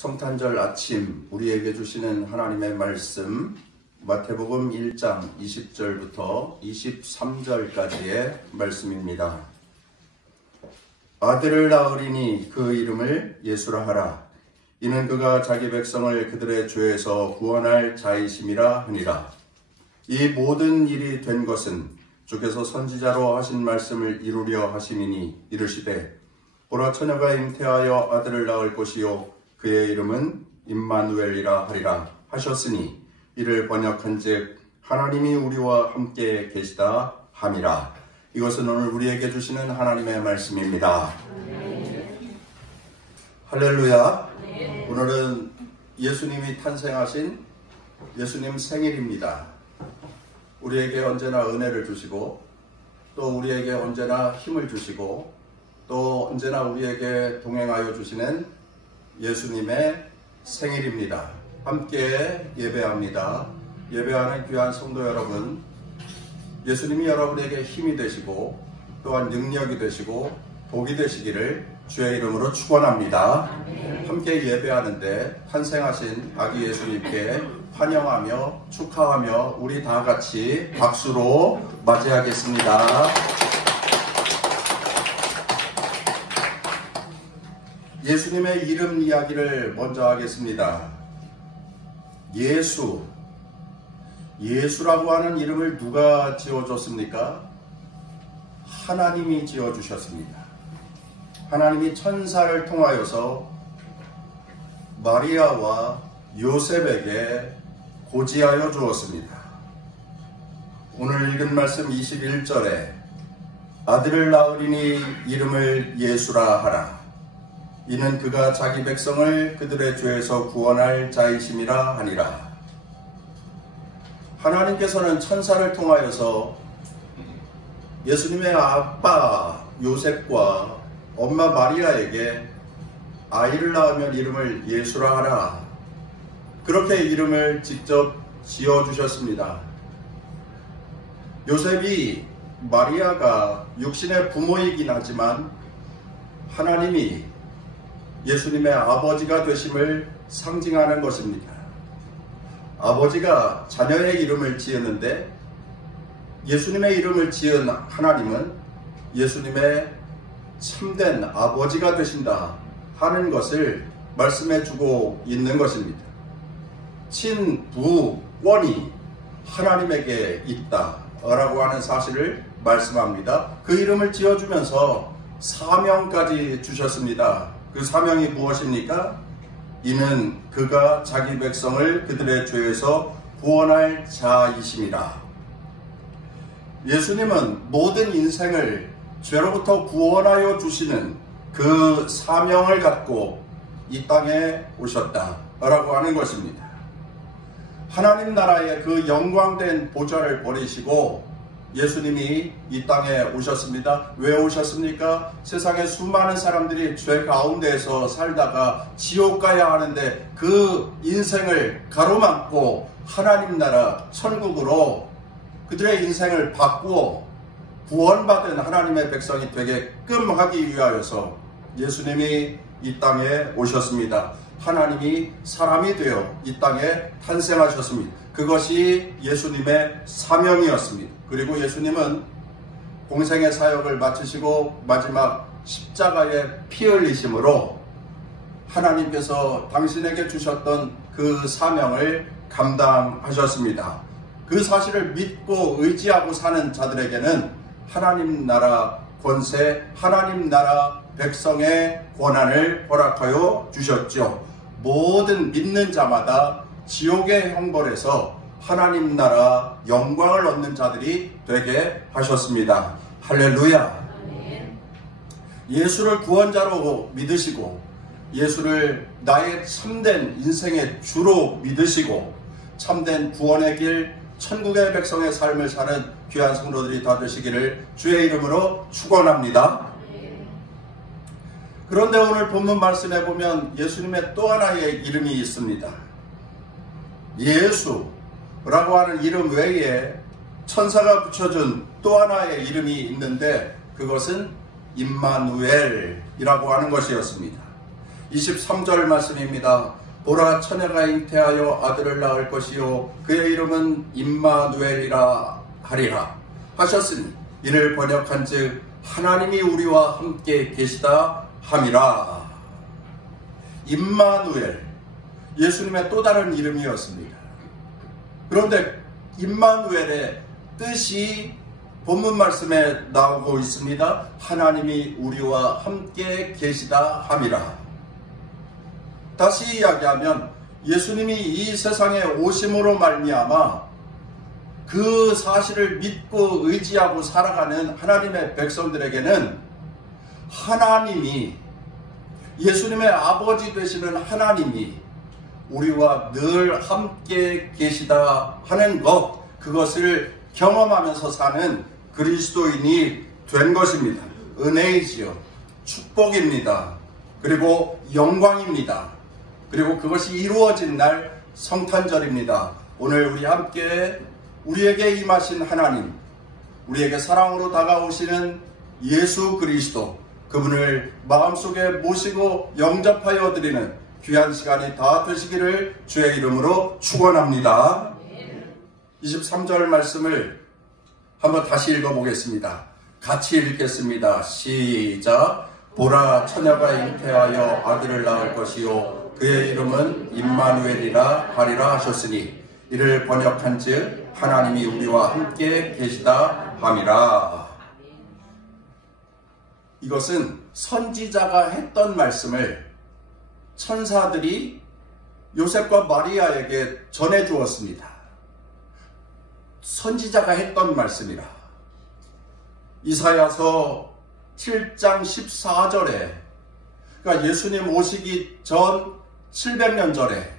성탄절 아침 우리에게 주시는 하나님의 말씀 마태복음 1장 20절부터 23절까지의 말씀입니다. 아들을 낳으리니 그 이름을 예수라 하라. 이는 그가 자기 백성을 그들의 죄에서 구원할 자이심이라 하니라. 이 모든 일이 된 것은 주께서 선지자로 하신 말씀을 이루려 하심이니 이르시되 보라 처녀가 잉태하여 아들을 낳을 것이요 그의 이름은 임마누엘이라 하리라 하셨으니 이를 번역한즉 하나님이 우리와 함께 계시다 함이라. 이것은 오늘 우리에게 주시는 하나님의 말씀입니다. 할렐루야. 오늘은 예수님이 탄생하신 예수님 생일입니다. 우리에게 언제나 은혜를 주시고 또 우리에게 언제나 힘을 주시고 또 언제나 우리에게 동행하여 주시는 예수님의 생일입니다. 함께 예배합니다. 예배하는 귀한 성도 여러분, 예수님이 여러분에게 힘이 되시고 또한 능력이 되시고 복이 되시기를 주의 이름으로 축원합니다. 함께 예배하는데 탄생하신 아기 예수님께 환영하며 축하하며 우리 다 같이 박수로 맞이하겠습니다. 예수님의 이름 이야기를 먼저 하겠습니다. 예수라고 하는 이름을 누가 지어줬습니까? 하나님이 지어주셨습니다. 하나님이 천사를 통하여서 마리아와 요셉에게 고지하여 주었습니다. 오늘 읽은 말씀 21절에 아들을 낳으리니 이름을 예수라 하라. 이는 그가 자기 백성을 그들의 죄에서 구원할 자이심이라 하니라. 하나님께서는 천사를 통하여서 예수님의 아빠 요셉과 엄마 마리아에게 아이를 낳으면 이름을 예수라 하라. 그렇게 이름을 직접 지어주셨습니다. 요셉이 마리아가 육신의 부모이긴 하지만 하나님이 예수님의 아버지가 되심을 상징하는 것입니다. 아버지가 자녀의 이름을 지었는데 예수님의 이름을 지은 하나님은 예수님의 참된 아버지가 되신다 하는 것을 말씀해 주고 있는 것입니다. 친부권이 하나님에게 있다라고 하는 사실을 말씀합니다. 그 이름을 지어주면서 사명까지 주셨습니다. 그 사명이 무엇입니까? 이는 그가 자기 백성을 그들의 죄에서 구원할 자이심이라. 예수님은 모든 인생을 죄로부터 구원하여 주시는 그 사명을 갖고 이 땅에 오셨다라고 하는 것입니다. 하나님 나라의 그 영광된 보좌를 버리시고 예수님이 이 땅에 오셨습니다. 왜 오셨습니까? 세상에 수많은 사람들이 죄 가운데에서 살다가 지옥 가야 하는데 그 인생을 가로막고 하나님 나라 천국으로 그들의 인생을 바꾸어 구원받은 하나님의 백성이 되게끔 하기 위하여서 예수님이 이 땅에 오셨습니다. 하나님이 사람이 되어 이 땅에 탄생하셨습니다. 그것이 예수님의 사명이었습니다. 그리고 예수님은 공생의 사역을 마치시고 마지막 십자가에 피 흘리심으로 하나님께서 당신에게 주셨던 그 사명을 감당하셨습니다. 그 사실을 믿고 의지하고 사는 자들에게는 하나님 나라 권세, 하나님 나라 백성의 권한을 허락하여 주셨죠. 모든 믿는 자마다 지옥의 형벌에서 하나님 나라 영광을 얻는 자들이 되게 하셨습니다. 할렐루야. 예수를 구원자로 믿으시고 예수를 나의 참된 인생의 주로 믿으시고 참된 구원의 길, 천국의 백성의 삶을 사는 귀한 성도들이 다 되시기를 주의 이름으로 축원합니다. 그런데 오늘 본문 말씀에 보면 예수님의 또 하나의 이름이 있습니다. 예수라고 하는 이름 외에 천사가 붙여준 또 하나의 이름이 있는데 그것은 임마누엘이라고 하는 것이었습니다. 23절 말씀입니다. 보라, 처녀가 잉태하여 아들을 낳을 것이요 그의 이름은 임마누엘이라 하리라 하셨으니 이를 번역한즉 하나님이 우리와 함께 계시다 함이라. 임마누엘, 예수님의 또 다른 이름이었습니다. 그런데 임마누엘의 뜻이 본문 말씀에 나오고 있습니다. 하나님이 우리와 함께 계시다 함이라. 다시 이야기하면 예수님이 이 세상에 오심으로 말미암아 그 사실을 믿고 의지하고 살아가는 하나님의 백성들에게는 하나님이, 예수님의 아버지 되시는 하나님이 우리와 늘 함께 계시다 하는 것, 그것을 경험하면서 사는 그리스도인이 된 것입니다. 은혜이지요. 축복입니다. 그리고 영광입니다. 그리고 그것이 이루어진 날 성탄절입니다. 오늘 우리 함께 우리에게 임하신 하나님, 우리에게 사랑으로 다가오시는 예수 그리스도, 그분을 마음속에 모시고 영접하여 드리는 귀한 시간이 다 되시기를 주의 이름으로 축원합니다. 23절 말씀을 한번 다시 읽어보겠습니다. 같이 읽겠습니다. 시작. 보라, 처녀가 잉태하여 아들을 낳을 것이요 그의 이름은 임마누엘이라 하리라 하셨으니 이를 번역한즉 하나님이 우리와 함께 계시다 함이라. 이것은 선지자가 했던 말씀을 천사들이 요셉과 마리아에게 전해주었습니다. 선지자가 했던 말씀이라. 이사야서 7장 14절에, 그러니까 예수님 오시기 전 700년 전에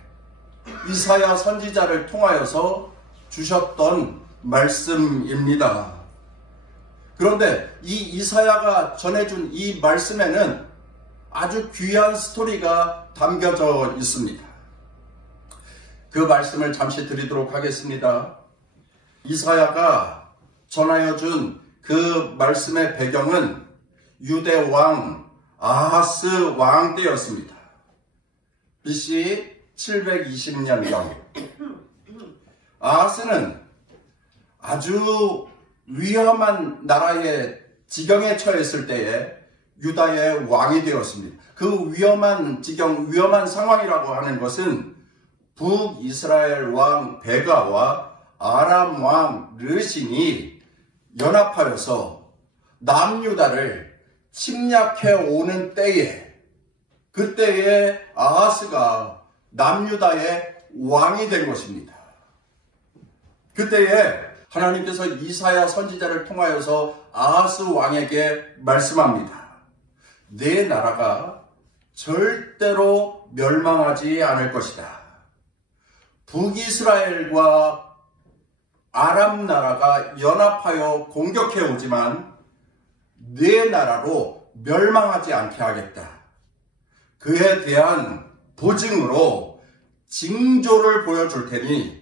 이사야 선지자를 통하여서 주셨던 말씀입니다. 그런데 이 이사야가 전해준 이 말씀에는 아주 귀한 스토리가 담겨져 있습니다. 그 말씀을 잠시 드리도록 하겠습니다. 이사야가 전하여 준 그 말씀의 배경은 유대 왕 아하스 왕 때였습니다. BC 720년경. 아하스는 아주 위험한 나라의 지경에 처했을 때에 유다의 왕이 되었습니다. 그 위험한 지경, 위험한 상황이라고 하는 것은 북이스라엘 왕 베가와 아람 왕 르신이 연합하여서 남유다를 침략해 오는 때에, 그때에 아하스가 남유다의 왕이 된 것입니다. 그때에 하나님께서 이사야 선지자를 통하여서 아하스 왕에게 말씀합니다. 내 나라가 절대로 멸망하지 않을 것이다. 북이스라엘과 아람 나라가 연합하여 공격해 오지만 내 나라로 멸망하지 않게 하겠다. 그에 대한 보증으로 징조를 보여줄 테니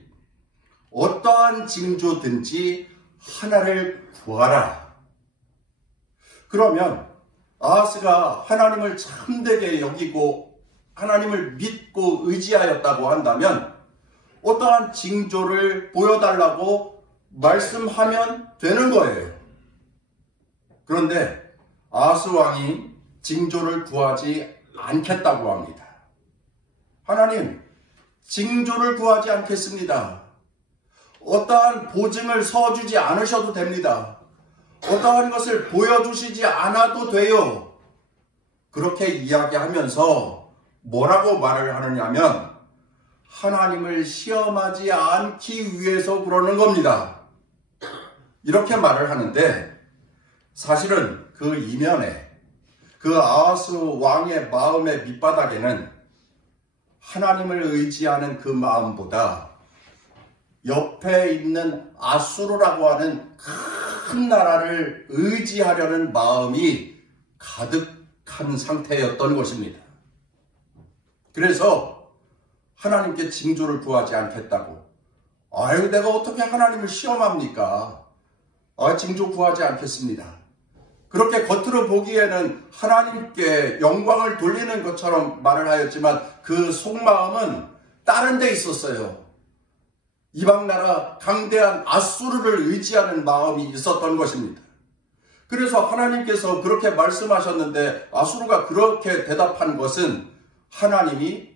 어떠한 징조든지 하나를 구하라. 그러면 아하스가 하나님을 참되게 여기고 하나님을 믿고 의지하였다고 한다면 어떠한 징조를 보여달라고 말씀하면 되는 거예요. 그런데 아하스 왕이 징조를 구하지 않겠다고 합니다. 하나님, 징조를 구하지 않겠습니다. 어떠한 보증을 서주지 않으셔도 됩니다. 어떠한 것을 보여주시지 않아도 돼요. 그렇게 이야기하면서 뭐라고 말을 하느냐면 하나님을 시험하지 않기 위해서 그러는 겁니다. 이렇게 말을 하는데 사실은 그 이면에, 그 아하스 왕의 마음의 밑바닥에는 하나님을 의지하는 그 마음보다 옆에 있는 아수르라고 하는 큰 나라를 의지하려는 마음이 가득한 상태였던 것입니다. 그래서 하나님께 징조를 구하지 않겠다고. 아유, 내가 어떻게 하나님을 시험합니까? 징조 구하지 않겠습니다. 그렇게 겉으로 보기에는 하나님께 영광을 돌리는 것처럼 말을 하였지만 그 속마음은 다른 데 있었어요. 이방나라 강대한 아수르를 의지하는 마음이 있었던 것입니다. 그래서 하나님께서 그렇게 말씀하셨는데 아수르가 그렇게 대답한 것은 하나님이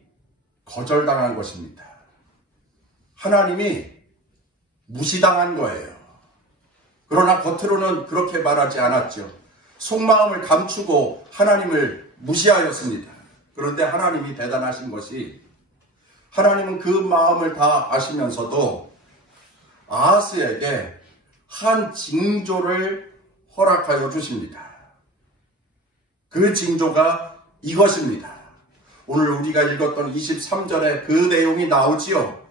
거절당한 것입니다. 하나님이 무시당한 거예요. 그러나 겉으로는 그렇게 말하지 않았죠. 속마음을 감추고 하나님을 무시하였습니다. 그런데 하나님이 대단하신 것이 하나님은 그 마음을 다 아시면서도 아하스에게 한 징조를 허락하여 주십니다. 그 징조가 이것입니다. 오늘 우리가 읽었던 23절에 그 내용이 나오지요.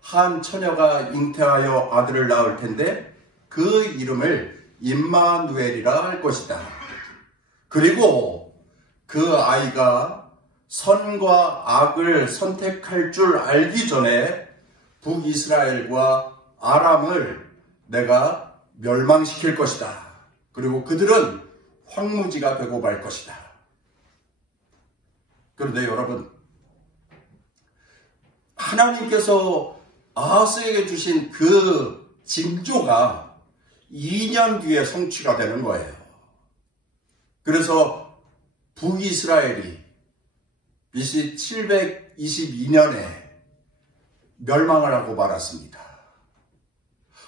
한 처녀가 잉태하여 아들을 낳을 텐데 그 이름을 임마누엘이라 할 것이다. 그리고 그 아이가 선과 악을 선택할 줄 알기 전에 북이스라엘과 아람을 내가 멸망시킬 것이다. 그리고 그들은 황무지가 되고 말 것이다. 그런데 여러분, 하나님께서 아하스에게 주신 그 징조가 2년 뒤에 성취가 되는 거예요. 그래서 북이스라엘이 BC 722년에 멸망을 하고 말았습니다.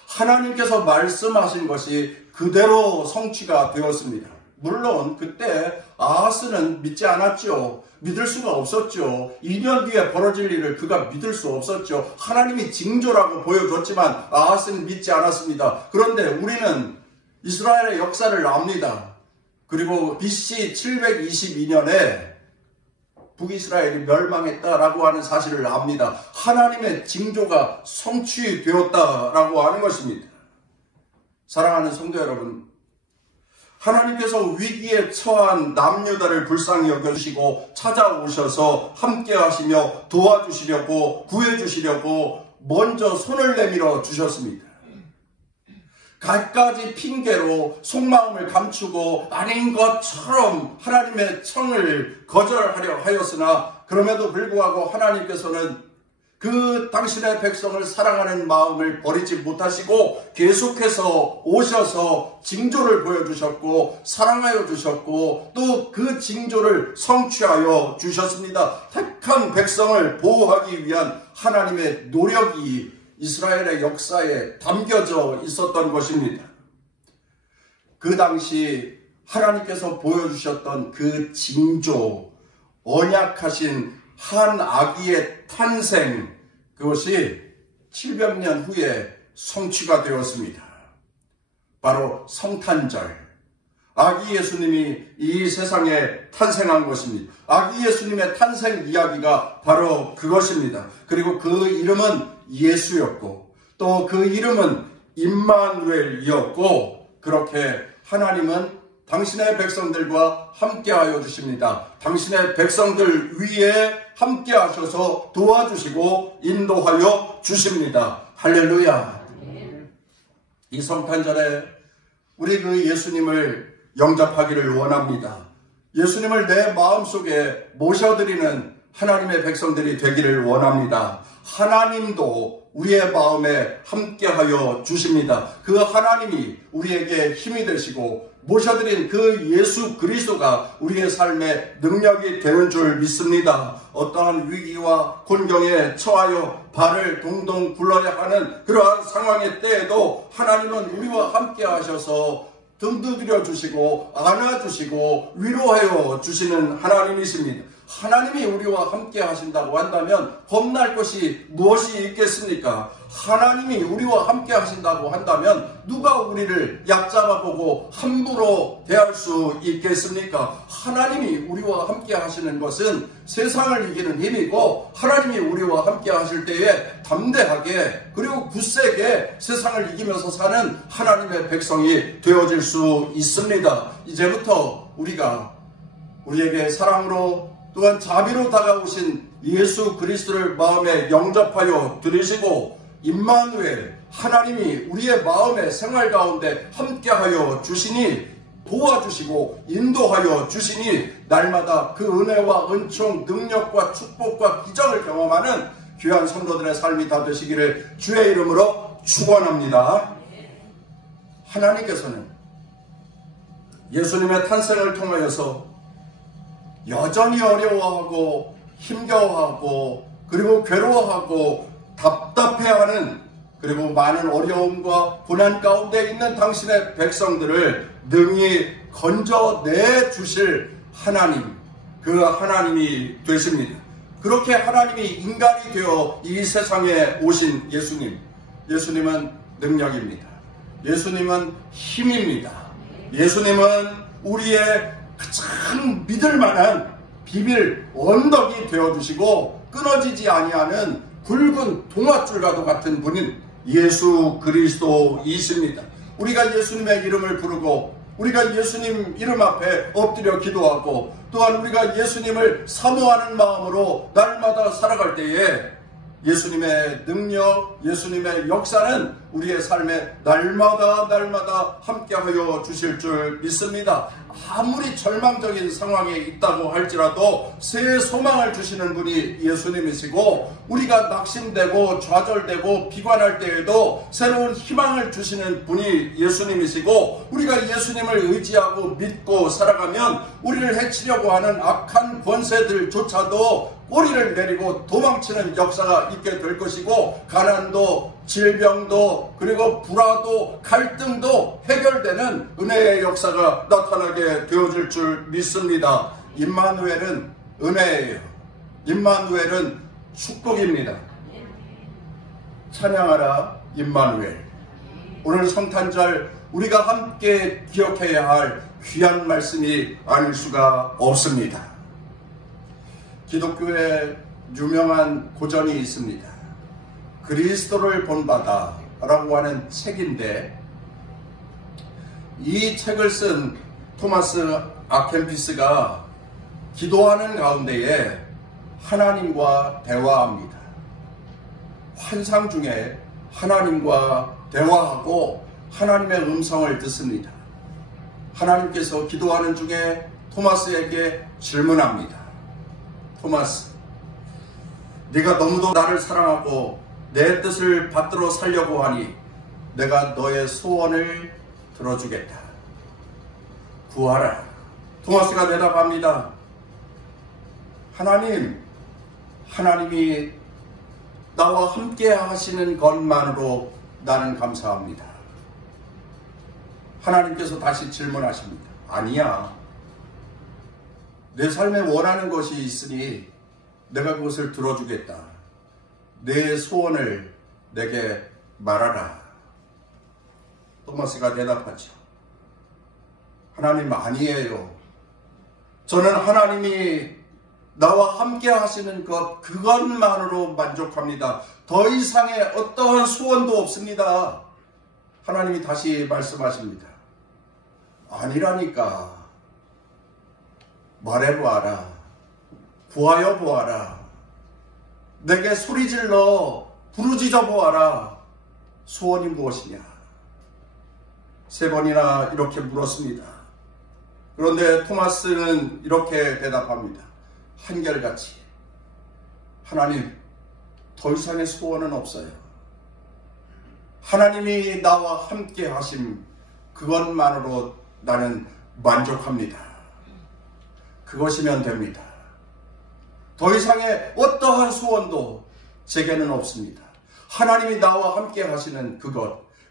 하나님께서 말씀하신 것이 그대로 성취가 되었습니다. 물론 그때 아하스는 믿지 않았죠. 믿을 수가 없었죠. 2년 뒤에 벌어질 일을 그가 믿을 수 없었죠. 하나님이 징조라고 보여줬지만 아하스는 믿지 않았습니다. 그런데 우리는 이스라엘의 역사를 압니다. 그리고 BC 722년에 북이스라엘이 멸망했다라고 하는 사실을 압니다. 하나님의 징조가 성취되었다라고 하는 것입니다. 사랑하는 성도 여러분, 하나님께서 위기에 처한 남유다를 불쌍히 여겨주시고 찾아오셔서 함께 하시며 도와주시려고 구해주시려고 먼저 손을 내밀어 주셨습니다. 갖가지 핑계로 속마음을 감추고 아닌 것처럼 하나님의 청을 거절하려 하였으나 그럼에도 불구하고 하나님께서는 그 당신의 백성을 사랑하는 마음을 버리지 못하시고 계속해서 오셔서 징조를 보여주셨고 사랑하여 주셨고 또 그 징조를 성취하여 주셨습니다. 택한 백성을 보호하기 위한 하나님의 노력이 이스라엘의 역사에 담겨져 있었던 것입니다. 그 당시 하나님께서 보여주셨던 그 징조, 언약하신 한 아기의 탄생, 그것이 700년 후에 성취가 되었습니다. 바로 성탄절, 아기 예수님이 이 세상에 탄생한 것입니다. 아기 예수님의 탄생 이야기가 바로 그것입니다. 그리고 그 이름은 예수였고 또 그 이름은 임마누엘이었고 그렇게 하나님은 당신의 백성들과 함께하여 주십니다. 당신의 백성들 위에 함께하셔서 도와주시고 인도하여 주십니다. 할렐루야. 이 성탄절에 우리 그 예수님을 영접하기를 원합니다. 예수님을 내 마음속에 모셔드리는 하나님의 백성들이 되기를 원합니다. 하나님도 우리의 마음에 함께하여 주십니다. 그 하나님이 우리에게 힘이 되시고 모셔드린 그 예수 그리스도가 우리의 삶의 능력이 되는 줄 믿습니다. 어떠한 위기와 곤경에 처하여 발을 동동 굴러야 하는 그러한 상황의 때에도 하나님은 우리와 함께 하셔서 등 두드려 주시고 안아주시고 위로하여 주시는 하나님이십니다. 하나님이 우리와 함께 하신다고 한다면 겁날 것이 무엇이 있겠습니까? 하나님이 우리와 함께 하신다고 한다면 누가 우리를 얕잡아보고 함부로 대할 수 있겠습니까? 하나님이 우리와 함께 하시는 것은 세상을 이기는 힘이고 하나님이 우리와 함께 하실 때에 담대하게 그리고 굳세게 세상을 이기면서 사는 하나님의 백성이 되어질 수 있습니다. 이제부터 우리가 우리에게 사랑으로 또한 자비로 다가오신 예수 그리스도를 마음에 영접하여 들으시고 임마누엘 하나님이 우리의 마음의 생활 가운데 함께하여 주시니 도와주시고 인도하여 주시니 날마다 그 은혜와 은총, 능력과 축복과 기적을 경험하는 귀한 성도들의 삶이 다 되시기를 주의 이름으로 축원합니다. 하나님께서는 예수님의 탄생을 통하여서 여전히 어려워하고 힘겨워하고 그리고 괴로워하고 답답해하는 그리고 많은 어려움과 고난 가운데 있는 당신의 백성들을 능히 건져내 주실 하나님, 그 하나님이 되십니다. 그렇게 하나님이 인간이 되어 이 세상에 오신 예수님은 능력입니다. 예수님은 힘입니다. 예수님은 우리의 가장 믿을 만한 비밀 언덕이 되어주시고 끊어지지 아니하는 굵은 동아줄과도 같은 분인 예수 그리스도이십니다. 우리가 예수님의 이름을 부르고 우리가 예수님 이름 앞에 엎드려 기도하고 또한 우리가 예수님을 사모하는 마음으로 날마다 살아갈 때에 예수님의 능력, 예수님의 역사는 우리의 삶에 날마다 함께하여 주실 줄 믿습니다. 아무리 절망적인 상황에 있다고 할지라도 새 소망을 주시는 분이 예수님이시고 우리가 낙심되고 좌절되고 비관할 때에도 새로운 희망을 주시는 분이 예수님이시고 우리가 예수님을 의지하고 믿고 살아가면 우리를 해치려고 하는 악한 권세들조차도 꼬리를 내리고 도망치는 역사가 있게 될 것이고 가난도 질병도 그리고 불화도 갈등도 해결되는 은혜의 역사가 나타나게 되어질 줄 믿습니다. 임마누엘은 은혜예요. 임마누엘은 축복입니다. 찬양하라 임마누엘. 오늘 성탄절 우리가 함께 기억해야 할 귀한 말씀이 아닐 수가 없습니다. 기독교에 유명한 고전이 있습니다. 그리스도를 본받아 라고 하는 책인데 이 책을 쓴 토마스 아켄피스가 기도하는 가운데에 하나님과 대화합니다. 환상 중에 하나님과 대화하고 하나님의 음성을 듣습니다. 하나님께서 기도하는 중에 토마스에게 질문합니다. 토마스, 네가 너무도 나를 사랑하고 내 뜻을 받들어 살려고 하니 내가 너의 소원을 들어주겠다. 구하라. 토마스가 대답합니다. 하나님이 나와 함께 하시는 것만으로 나는 감사합니다. 하나님께서 다시 질문하십니다. 아니야. 내 삶에 원하는 것이 있으니 내가 그것을 들어주겠다. 내 소원을 내게 말하라. 토마스가 대답하죠. 하나님 아니에요. 저는 하나님이 나와 함께 하시는 것 그것만으로 만족합니다. 더 이상의 어떠한 소원도 없습니다. 하나님이 다시 말씀하십니다. 아니라니까. 말해보아라. 구하여 보아라. 내게 소리질러 부르짖어 보아라. 소원이 무엇이냐? 3번이나 이렇게 물었습니다. 그런데 토마스는 이렇게 대답합니다. 한결같이. 하나님, 더 이상의 소원은 없어요. 하나님이 나와 함께 하심 그것만으로 나는 만족합니다. 그것이면 됩니다. 더 이상의 어떠한 소원도 제게는 없습니다. 하나님이 나와 함께 하시는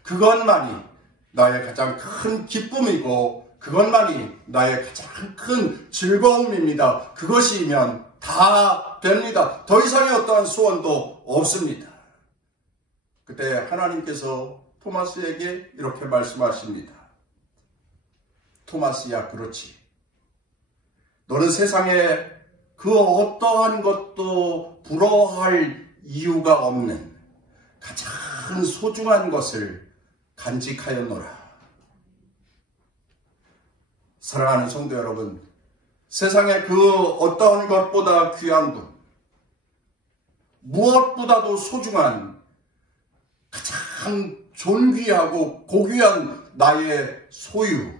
그것만이 나의 가장 큰 기쁨이고 그것만이 나의 가장 큰 즐거움입니다. 그것이면 다 됩니다. 더 이상의 어떠한 소원도 없습니다. 그때 하나님께서 토마스에게 이렇게 말씀하십니다. 토마스야, 그렇지. 너는 세상에 그 어떠한 것도 부러워할 이유가 없는 가장 소중한 것을 간직하였노라. 사랑하는 성도 여러분, 세상에 그 어떠한 것보다 귀한 분, 무엇보다도 소중한 가장 존귀하고 고귀한 나의 소유,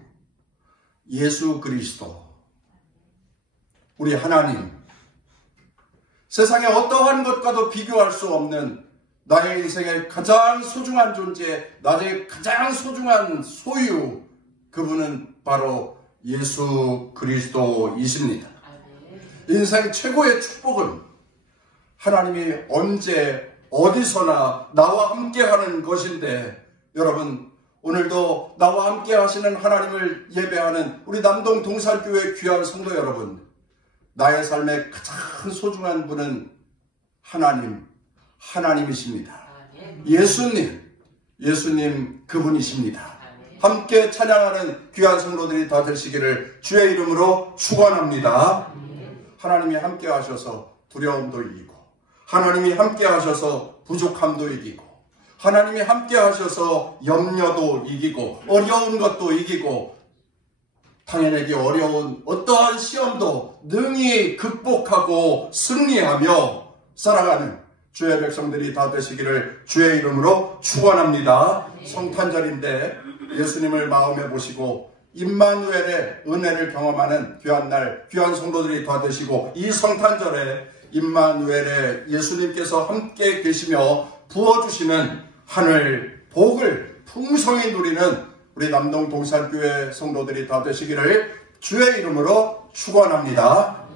예수 그리스도, 우리 하나님, 세상에 어떠한 것과도 비교할 수 없는 나의 인생의 가장 소중한 존재, 나의 가장 소중한 소유, 그분은 바로 예수 그리스도이십니다. 인생 최고의 축복은 하나님이 언제 어디서나 나와 함께하는 것인데, 여러분 오늘도 나와 함께 하시는 하나님을 예배하는 우리 남동 동산교회 귀한 성도 여러분, 나의 삶의 가장 소중한 분은 하나님이십니다. 예수님 그분이십니다. 함께 찬양하는 귀한 성도들이 다 되시기를 주의 이름으로 축원합니다. 하나님이 함께 하셔서 두려움도 이기고, 하나님이 함께 하셔서 부족함도 이기고, 하나님이 함께 하셔서 염려도 이기고, 어려운 것도 이기고, 당연하게 어려운 어떠한 시험도 능히 극복하고 승리하며 살아가는 주의 백성들이 다 되시기를 주의 이름으로 축원합니다. 성탄절인데 예수님을 마음에 모시고 임마누엘의 은혜를 경험하는 귀한 날, 귀한 성도들이 다 되시고, 이 성탄절에 임마누엘의 예수님께서 함께 계시며 부어주시는 하늘 복을 풍성히 누리는 우리 남동 동산교회 성도들이 다 되시기를 주의 이름으로 축원합니다.